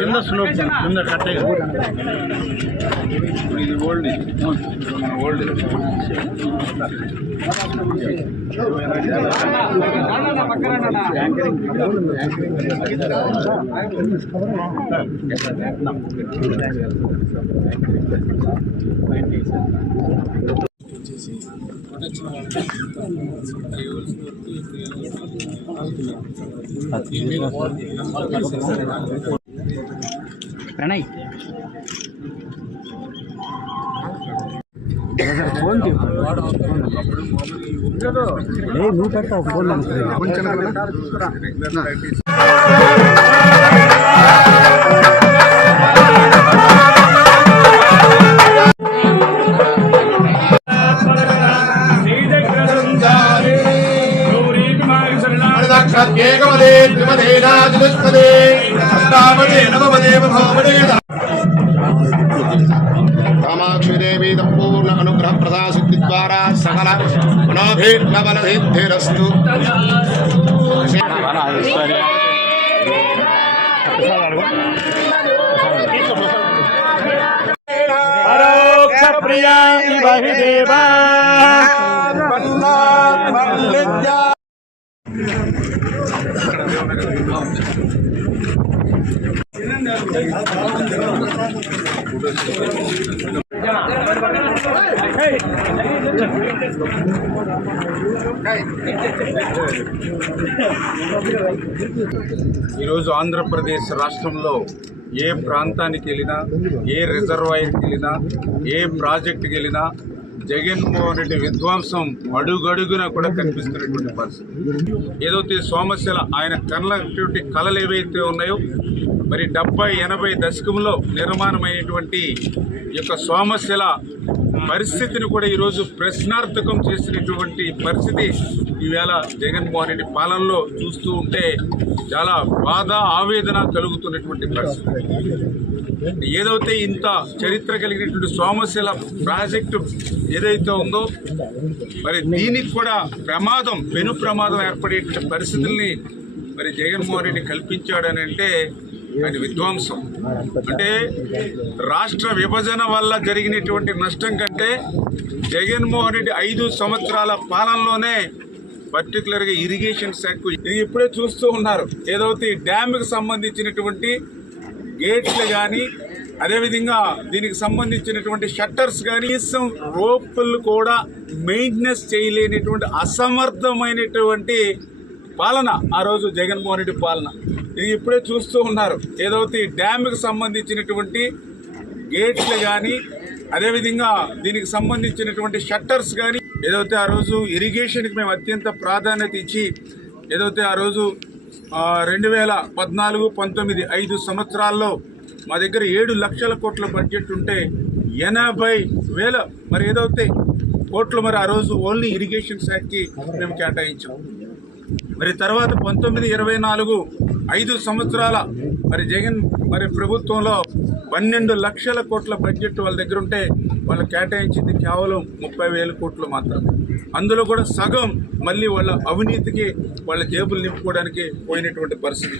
కింద స్లోప్ కింద కట్టే ఇది ఓల్డ్ ఓల్డ్ ప్రణయ్ ఫోన్ నువ్వు పెడతావు ఫోన్ कामाक्षिदेवी पूर्ण अनुग्रह प्रदा सिद्धि द्वारा सकल मनोभिर्बलसिद्धिरस्तु। परोक्ष प्रिया वहि देवा ఈరోజు ఆంధ్రప్రదేశ్ రాష్ట్రంలో ఏ ప్రాంతానికి వెళ్ళినా, ఏ రిజర్వాయర్కి వెళ్ళినా, ఏ ప్రాజెక్టుకి వెళ్ళినా జగన్మోహన్ రెడ్డి విధ్వంసం అడుగడుగున కూడా కనిపిస్తున్నటువంటి పరిస్థితి. ఏదైతే సోమశిల ఆయన కన్నటువంటి కళలు ఏవైతే ఉన్నాయో, మరి 70-80 దశకంలో నిర్మాణమైనటువంటి ఈ యొక్క సోమశిల పరిస్థితిని కూడా ఈరోజు ప్రశ్నార్థకం చేసినటువంటి పరిస్థితి ఈవేళ జగన్మోహన్ రెడ్డి పాలనలో చూస్తూ ఉంటే చాలా బాధ, ఆవేదన కలుగుతున్నటువంటి పరిస్థితి. ఏదైతే ఇంత చరిత్ర కలిగినటువంటి సోమశిల ప్రాజెక్టు ఏదైతే ఉందో, మరి దీనికి కూడా ప్రమాదం, పెను ప్రమాదం ఏర్పడే పరిస్థితుల్ని మరి జగన్మోహన్ రెడ్డి కల్పించాడని అంటే అది విధ్వంసం. అంటే రాష్ట్ర విభజన వల్ల జరిగినటువంటి నష్టం కంటే జగన్మోహన్ రెడ్డి 5 సంవత్సరాల పాలనలోనే పర్టికులర్గా ఇరిగేషన్ శాఖ ఇది ఇప్పుడే చూస్తూ ఉన్నారు. ఏదైతే డ్యామ్కి సంబంధించినటువంటి గేట్లు కానీ, అదేవిధంగా దీనికి సంబంధించినటువంటి షట్టర్స్ కానీ, రోపులు కూడా మెయింటెనెన్స్ చేయలేనటువంటి అసమర్థమైనటువంటి పాలన ఆ రోజు జగన్మోహన్ రెడ్డి పాలన. ఇది ఇప్పుడే చూస్తూ ఉన్నారు. ఏదైతే డ్యామ్కి సంబంధించినటువంటి గేట్లు కానీ, అదేవిధంగా దీనికి సంబంధించినటువంటి షట్టర్స్ కానీ, ఏదైతే ఆ రోజు ఇరిగేషన్కి మేము అత్యంత ప్రాధాన్యత ఇచ్చి, ఏదైతే ఆ రోజు 2014-19 5 సంవత్సరాల్లో మా దగ్గర 7 లక్షల కోట్ల బడ్జెట్ ఉంటే 80,000 మరి ఏదైతే కోట్లు మరి ఆ రోజు ఓన్లీ ఇరిగేషన్ శాఖకి మేము కేటాయించాం. మరి తర్వాత 19-24 5 సంవత్సరాల మరి జగన్ మరి ప్రభుత్వంలో 12 లక్షల కోట్ల బడ్జెట్ వాళ్ళ దగ్గర ఉంటే వాళ్ళు కేటాయించింది కేవలం 30,000 కోట్లు మాత్రమే. అందులో కూడా సగం మళ్ళీ వాళ్ళ అవినీతికి, వాళ్ళ జేబులు నింపుకోవడానికి పోయినటువంటి పరిస్థితి.